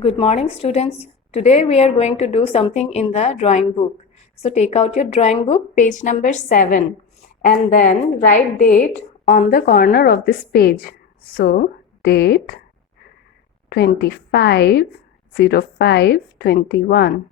Good morning, students. Today we are going to do something in the drawing book. So take out your drawing book, page number 7, and then write date on the corner of this page. So date 25/05/21.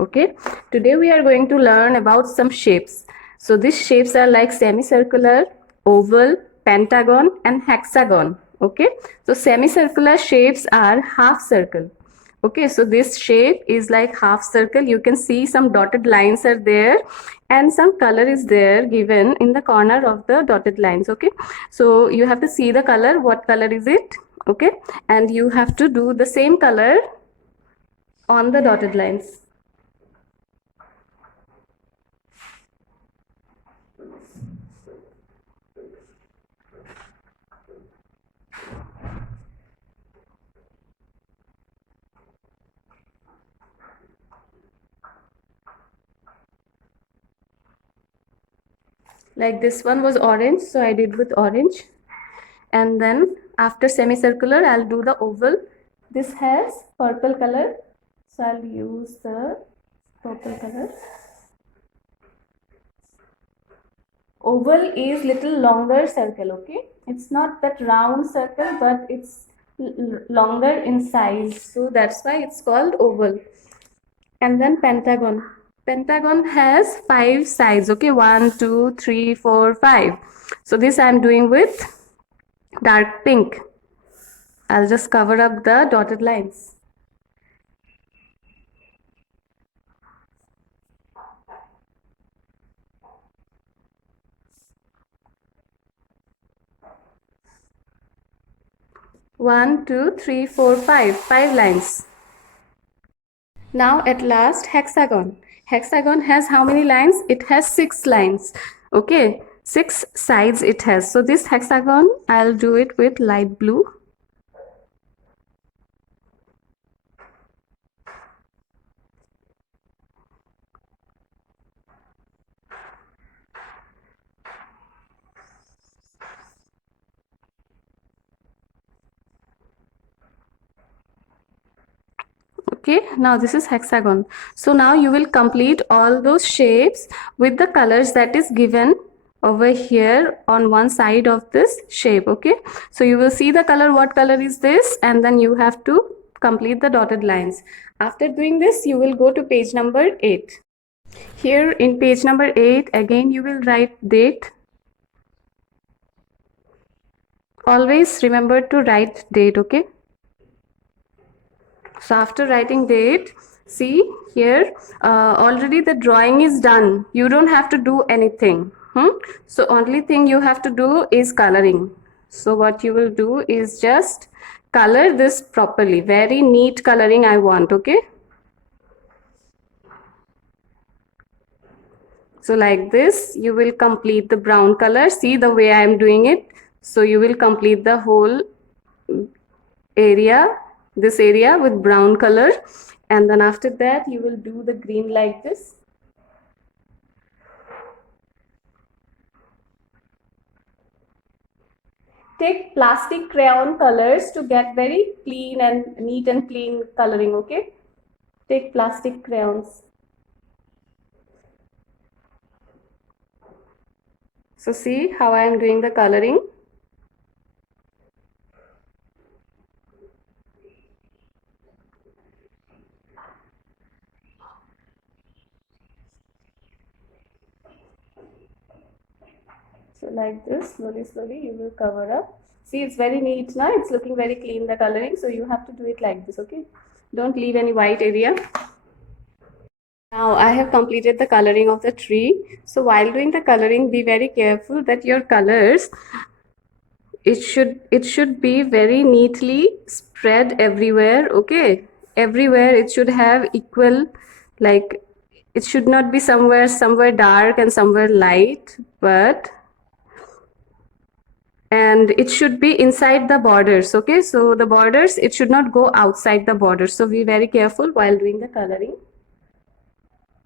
Okay, today we are going to learn about some shapes. So these shapes are like semicircular, oval, pentagon and hexagon. Okay, so semicircular shapes are half circle. Okay, so this shape is like half circle. You can see some dotted lines are there and some color is there given in the corner of the dotted lines. Okay, so you have to see the color, what color is it? Okay, and you have to do the same color on the dotted lines. Like this one was orange, so I did with orange. And then after semicircular, I'll do the oval. This has purple color, so I'll use the purple color. Oval is little longer circle, okay? It's not that round circle, but it's longer in size, so that's why it's called oval. And then pentagon. Pentagon has 5 sides, okay? 1, 2, 3, 4, 5. So this I'm doing with dark pink. I'll just cover up the dotted lines. One, two, three, four, five. 5 lines. Now at last hexagon. Hexagon has how many lines? It has 6 lines. Okay, 6 sides it has. So this hexagon, I'll do it with light blue. Okay, now this is hexagon. So now you will complete all those shapes with the colors that is given over here on one side of this shape. Okay, so you will see the color, what color is this, and then you have to complete the dotted lines. After doing this, you will go to page number 8. Here in page number 8, again you will write date. Always remember to write date. Okay, so after writing date, see here, already the drawing is done. You don't have to do anything. So only thing you have to do is coloring. So what you will do is just color this properly. Very neat coloring I want. Okay, so like this you will complete the brown color. See the way I am doing it. So you will complete the whole area, this area with brown color, and then after that you will do the green like this. Take plastic crayon colors to get very clean and neat and clean coloring. Okay, take plastic crayons. So see how I am doing the coloring. So like this, slowly you will cover up. See, it's very neat now. It's looking very clean, the coloring. So you have to do it like this. Okay, don't leave any white area. Now I have completed the coloring of the tree. So while doing the coloring, be very careful that your colors, it should be very neatly spread everywhere. Okay, everywhere it should have equal, like it should not be somewhere dark and somewhere light, but and it should be inside the borders. Okay, so the borders, it should not go outside the borders. So be very careful while doing the coloring.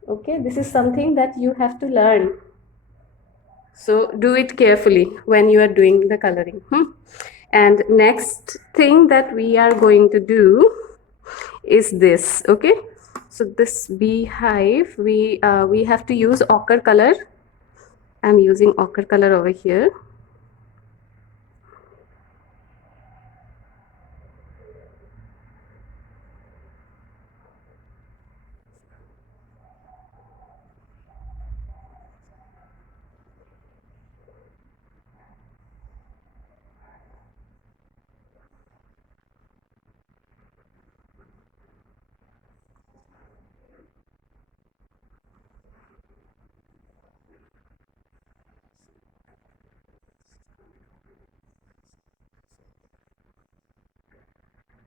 Okay, this is something that you have to learn. So do it carefully when you are doing the coloring. And next thing that we are going to do is this. Okay, so this beehive, we have to use ochre color. I'm using ochre color over here.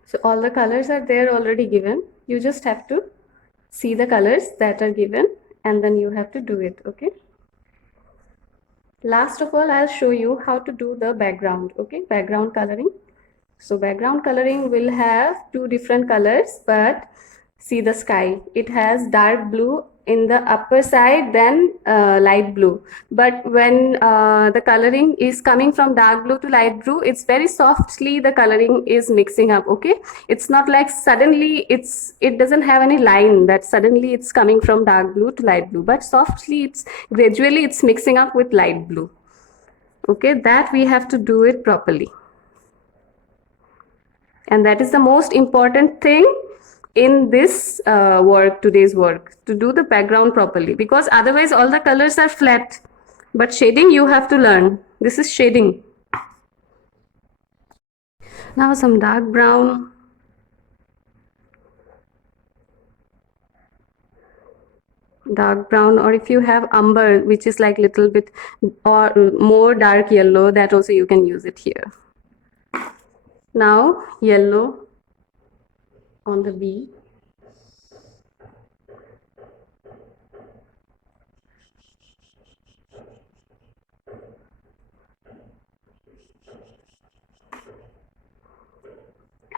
So all the colors are there already given. You just have to see the colors that are given and then you have to do it. Okay. Last of all, I'll show you how to do the background. Okay, background coloring. So background coloring will have two different colors, but see the sky. It has dark blue in the upper side, then light blue. But when the coloring is coming from dark blue to light blue, it's very softly the coloring is mixing up. Okay, it's not like suddenly it doesn't have any line that suddenly it's coming from dark blue to light blue, but softly it's gradually it's mixing up with light blue. Okay, that we have to do it properly. And that is the most important thing in this today's work, to do the background properly, because otherwise all the colors are flat, but shading you have to learn. This is shading. Now some dark brown, or if you have umber, which is like little bit or more dark yellow, that also you can use it here. Now yellow on the bee.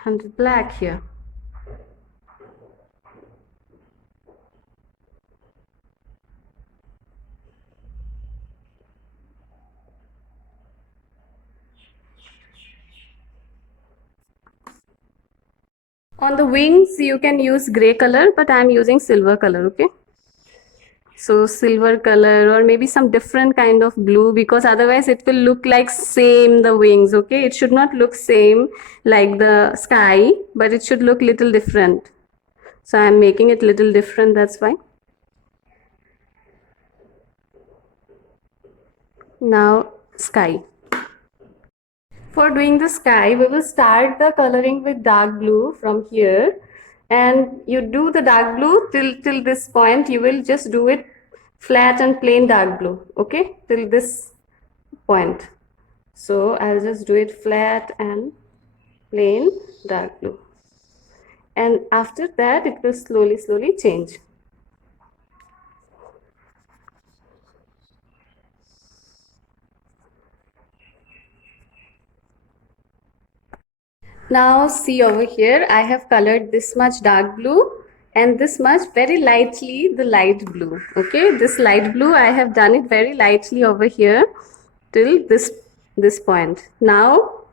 And black here. On the wings you can use gray color, but I am using silver color. Okay, so silver color or maybe some different kind of blue, because otherwise it will look like same the wings. Okay, it should not look same like the sky, but it should look little different. So I am making it little different, that's why. Now sky. For doing the sky, we will start the coloring with dark blue from here, and you do the dark blue till this point. You will just do it flat and plain dark blue. Okay, till this point. So I'll just do it flat and plain dark blue, and after that it will slowly change. Now see over here, I have colored this much dark blue and this much very lightly the light blue. Okay, this light blue I have done it very lightly over here till this point. Now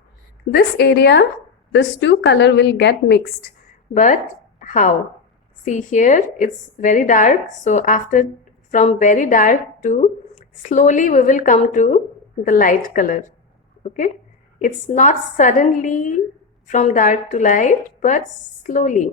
this area, this two color will get mixed, but how? See here, it's very dark, so after from very dark to slowly we will come to the light color. Okay, it's not suddenly from dark to light, but slowly.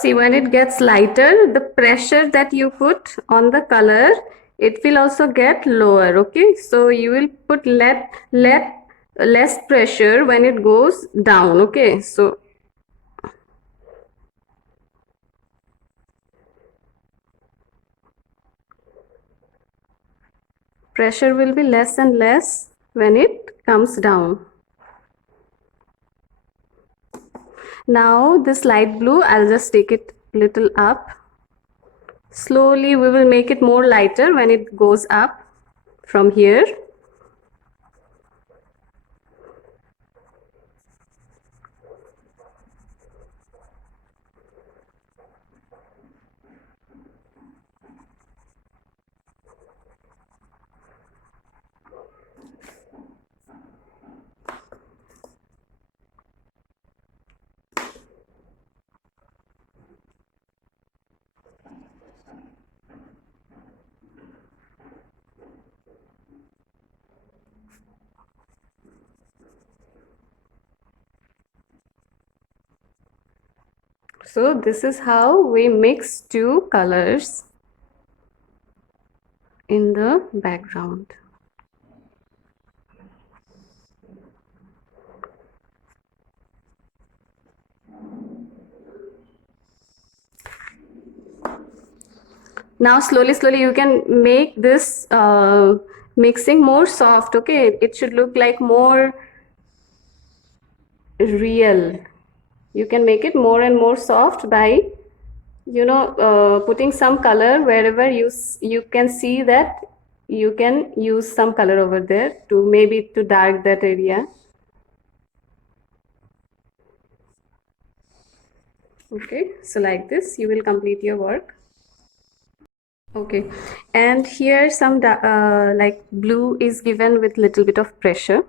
See, when it gets lighter, the pressure that you put on the color, it will also get lower. Okay, so you will put less pressure when it goes down. Okay, so pressure will be less and less when it comes down. Now this light blue, I'll just take it little up. Slowly we will make it more lighter when it goes up from here. So this is how we mix two colors in the background. Now slowly you can make this mixing more soft. Okay, it should look like more real. You can make it more and more soft by putting some color wherever you can see that you can use some color over there to maybe to dark that area. Okay, so like this you will complete your work. Okay, and here some like blue is given with little bit of pressure.